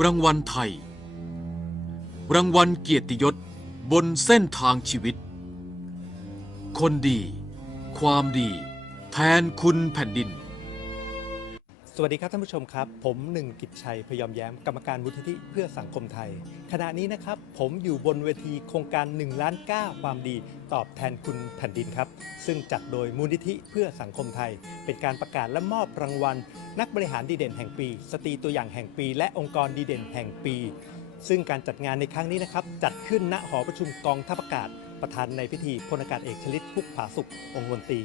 รางวัลไทย รางวัลเกียรติยศบนเส้นทางชีวิต คนดี ความดี แทนคุณแผ่นดิน สวัสดีครับท่านผู้ชมครับ ผมหนึ่งกิจชัยพยอมแย้มกรรมการมูลนิธิเพื่อสังคมไทย ขณะนี้นะครับ ผมอยู่บนเวทีโครงการ1ล้าน9ความดีตอบแทนคุณแผ่นดินครับ ซึ่งจัดโดยมูลนิธิเพื่อสังคมไทย เป็นการประกาศและมอบรางวัล นักบริหารดีเด่นแห่งปี สตรีตัวอย่างแห่งปี และองค์กรดีเด่นแห่งปี ซึ่งการจัดงานในครั้งนี้นะครับ จัดขึ้นณหอประชุมกองทัพอากาศ ประธานในพิธีพลอากาศเอกชลิตพุกผาสุของค์มนตรี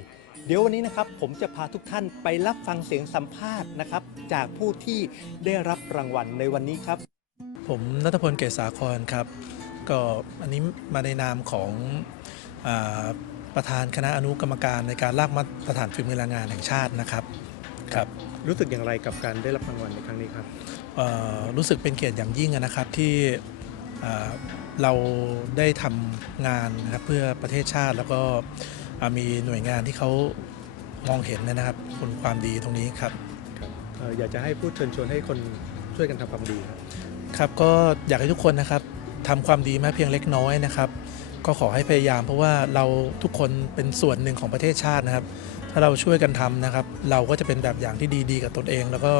เดี๋ยววันนี้นะครับผมจะพาทุกท่านไปรับฟังเสียงสัมภาษณ์นะครับ จากผู้ที่ได้รับรางวัลในวันนี้ครับ ผมนัทพลเกษสาครครับ ก็อันนี้มาในนามของอประธานคณะอนุกรรมการในการลากมาตรฐานฝีมือแรงงานแห่งชาตินะครับ ครับรู้สึกอย่างไรกับการได้รับรางวัลในครั้งนี้ครับเอ่อรู้สึกเป็นเกียรติอย่างยิ่งนะครับที่อ่าเราได้ทำงานนะครับเพื่อประเทศชาติแล้วก็อ่ามีหน่วยงานที่เขามองเห็นนะครับคุณความดีตรงนี้ครับอยากจะให้พูดเชิญชวนให้คนช่วยกันทำความดีครับครับก็อยากให้ทุกคนนะครับทำความดีแม้เพียงเล็กน้อยนะครับ ก็ขอให้พยายามเพราะว่าเราทุกคนเป็นส่วนหนึ่งของประเทศชาตินะครับ ถ้าเราช่วยกันทำนะครับ เราก็จะเป็นแบบอย่างที่ดีๆกับตนเอง แล้วก็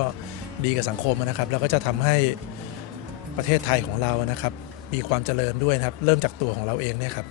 ดีกับสังคมนะครับแล้วก็จะทำให้ประเทศไทยของเรานะครับ มีความเจริญด้วยนะครับ เริ่มจากตัวของเราเองเนี่ยครับ